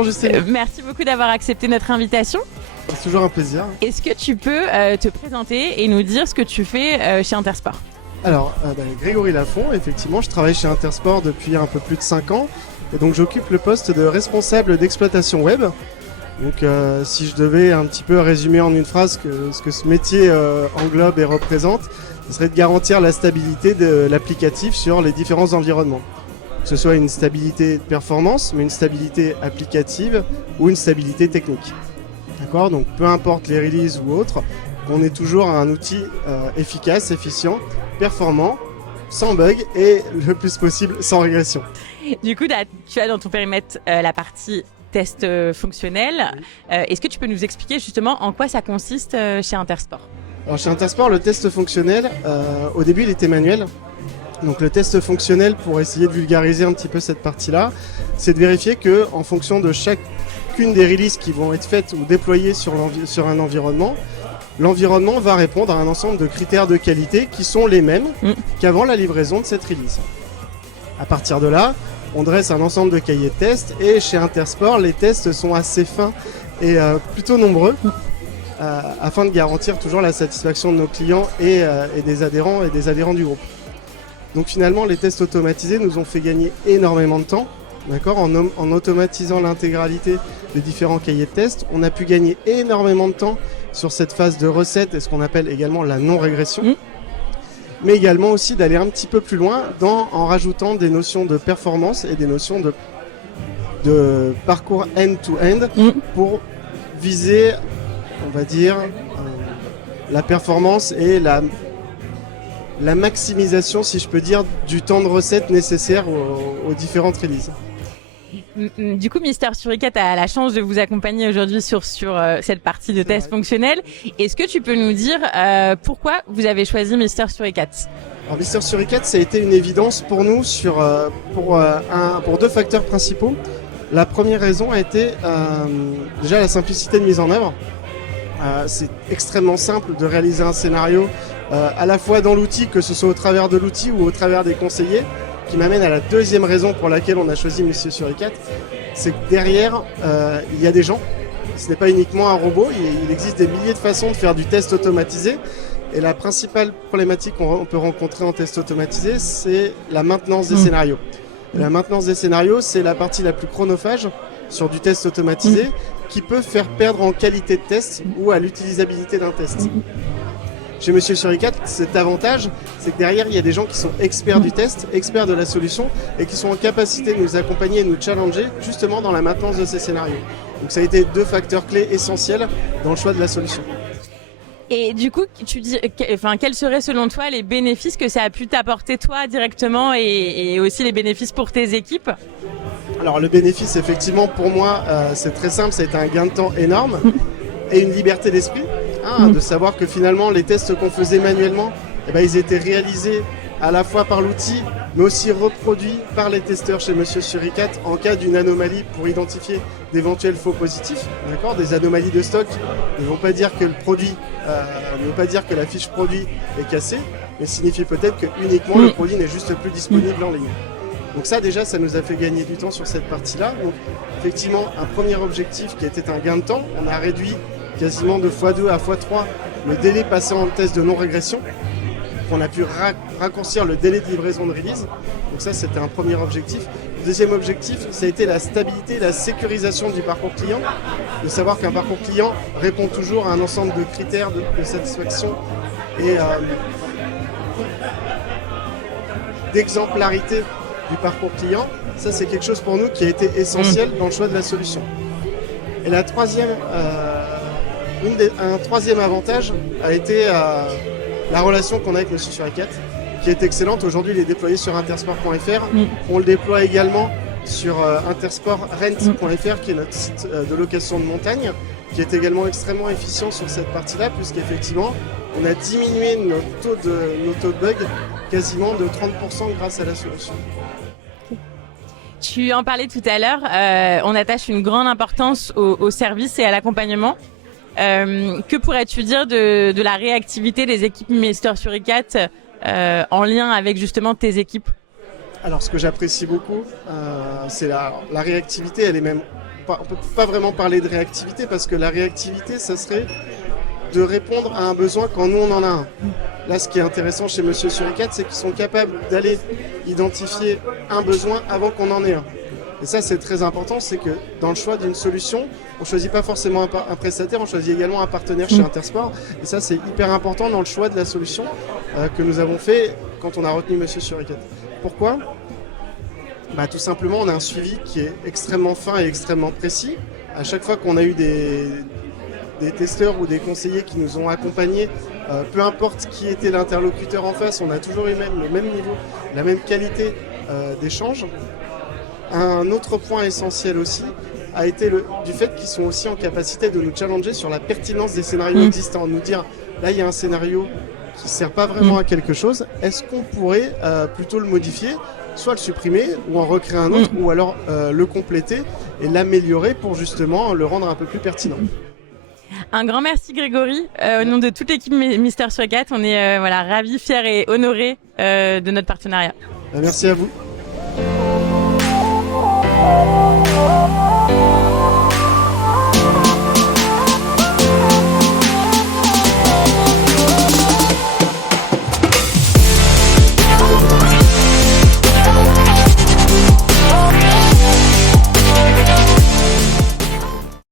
Bonjour Justine. Merci beaucoup d'avoir accepté notre invitation. C'est toujours un plaisir. Est-ce que tu peux te présenter et nous dire ce que tu fais chez Intersport? Alors, Grégory Lafont, effectivement, je travaille chez Intersport depuis un peu plus de 5 ans. Et donc j'occupe le poste de responsable d'exploitation web. Donc si je devais un petit peu résumer en une phrase ce que ce métier englobe et représente, ce serait de garantir la stabilité de l'applicatif sur les différents environnements. Que ce soit une stabilité de performance, mais une stabilité applicative ou une stabilité technique. D'accord ? Donc peu importe les releases ou autres, on est toujours un outil efficace, efficient, performant, sans bug et le plus possible sans régression. Du coup, tu as dans ton périmètre la partie test fonctionnel. Est-ce que tu peux nous expliquer justement en quoi ça consiste chez Intersport? Alors chez Intersport, le test fonctionnel, au début, il était manuel. Donc le test fonctionnel, pour essayer de vulgariser un petit peu cette partie-là, c'est de vérifier que, en fonction de chacune des releases qui vont être faites ou déployées sur un environnement, l'environnement va répondre à un ensemble de critères de qualité qui sont les mêmes qu'avant la livraison de cette release. À partir de là, on dresse un ensemble de cahiers de tests et chez Intersport, les tests sont assez fins et plutôt nombreux afin de garantir toujours la satisfaction de nos clients et des adhérents du groupe. Donc finalement, les tests automatisés nous ont fait gagner énormément de temps. D'accord, en automatisant l'intégralité des différents cahiers de tests, on a pu gagner énormément de temps sur cette phase de recette et ce qu'on appelle également la non-régression. Mais également aussi d'aller un petit peu plus loin en rajoutant des notions de performance et des notions de parcours end-to-end pour viser, on va dire, la performance et la maximisation, si je peux dire, du temps de recette nécessaire aux différentes releases. Du coup, Mister Suricat a la chance de vous accompagner aujourd'hui sur cette partie de test fonctionnel. Est-ce que tu peux nous dire pourquoi vous avez choisi Mister Suricat? Alors Mister Suricat, ça a été une évidence pour nous pour deux facteurs principaux. La première raison a été déjà la simplicité de mise en œuvre. C'est extrêmement simple de réaliser un scénario à la fois dans l'outil, que ce soit au travers de l'outil ou au travers des conseillers, qui m'amène à la deuxième raison pour laquelle on a choisi Monsieur Suricat, c'est que derrière, il y a des gens. Ce n'est pas uniquement un robot, il existe des milliers de façons de faire du test automatisé. Et la principale problématique qu'on peut rencontrer en test automatisé, c'est la maintenance des scénarios. Et la maintenance des scénarios, c'est la partie la plus chronophage sur du test automatisé qui peut faire perdre en qualité de test ou à l'utilisabilité d'un test. Chez Monsieur Suricat, cet avantage, c'est que derrière, il y a des gens qui sont experts du test, experts de la solution, et qui sont en capacité de nous accompagner et de nous challenger justement dans la maintenance de ces scénarios. Donc ça a été deux facteurs clés essentiels dans le choix de la solution. Et du coup, quels seraient selon toi les bénéfices que ça a pu t'apporter toi directement et aussi les bénéfices pour tes équipes? Alors le bénéfice, effectivement, pour moi, c'est très simple, ça a été un gain de temps énorme et une liberté d'esprit. De savoir que finalement les tests qu'on faisait manuellement, ils étaient réalisés à la fois par l'outil, mais aussi reproduits par les testeurs chez Monsieur Suricat en cas d'une anomalie pour identifier d'éventuels faux positifs. D'accord ? Des anomalies de stock ne vont pas dire que le produit, ne veut pas dire que la fiche produit est cassée, mais signifie peut-être que uniquement le produit n'est juste plus disponible en ligne. Donc ça déjà, ça nous a fait gagner du temps sur cette partie-là. Donc effectivement, un premier objectif qui était un gain de temps, on a réduit quasiment de x2 à x3 le délai passé en test de non-régression. On a pu raccourcir le délai de livraison de release. Donc ça, c'était un premier objectif. Le deuxième objectif, ça a été la stabilité, la sécurisation du parcours client. De savoir qu'un parcours client répond toujours à un ensemble de critères de satisfaction et d'exemplarité du parcours client. Ça, c'est quelque chose pour nous qui a été essentiel dans le choix de la solution. Et la troisième... un troisième avantage a été la relation qu'on a avec Monsieur Suricat, qui est excellente. Aujourd'hui, il est déployé sur intersport.fr. On le déploie également sur intersportrent.fr, qui est notre site de location de montagne, qui est également extrêmement efficient sur cette partie-là, puisqu'effectivement, on a diminué nos taux de bug quasiment de 30% grâce à la solution. Tu en parlais tout à l'heure, on attache une grande importance au service et à l'accompagnement. Que pourrais-tu dire de la réactivité des équipes Mister Suricat en lien avec justement tes équipes? Alors ce que j'apprécie beaucoup, c'est la réactivité, elle est même peut pas vraiment parler de réactivité parce que la réactivité, ça serait de répondre à un besoin quand nous on en a un. Là, ce qui est intéressant chez Monsieur Suricat, c'est qu'ils sont capables d'aller identifier un besoin avant qu'on en ait un. Et ça, c'est très important, c'est que dans le choix d'une solution, on choisit pas forcément un prestataire, on choisit également un partenaire chez Intersport. Et ça, c'est hyper important dans le choix de la solution que nous avons fait quand on a retenu Monsieur Suricat. Pourquoi ? Tout simplement, on a un suivi qui est extrêmement fin et extrêmement précis. À chaque fois qu'on a eu des testeurs ou des conseillers qui nous ont accompagnés, peu importe qui était l'interlocuteur en face, on a toujours eu le même niveau, la même qualité d'échange. Un autre point essentiel aussi a été du fait qu'ils sont aussi en capacité de nous challenger sur la pertinence des scénarios existants, nous dire là il y a un scénario qui ne sert pas vraiment à quelque chose, est-ce qu'on pourrait plutôt le modifier, soit le supprimer ou en recréer un autre, ou alors le compléter et l'améliorer pour justement le rendre un peu plus pertinent. Un grand merci Grégory. Au nom de toute l'équipe Mister Suricat, on est ravis, fiers et honorés de notre partenariat. Merci à vous.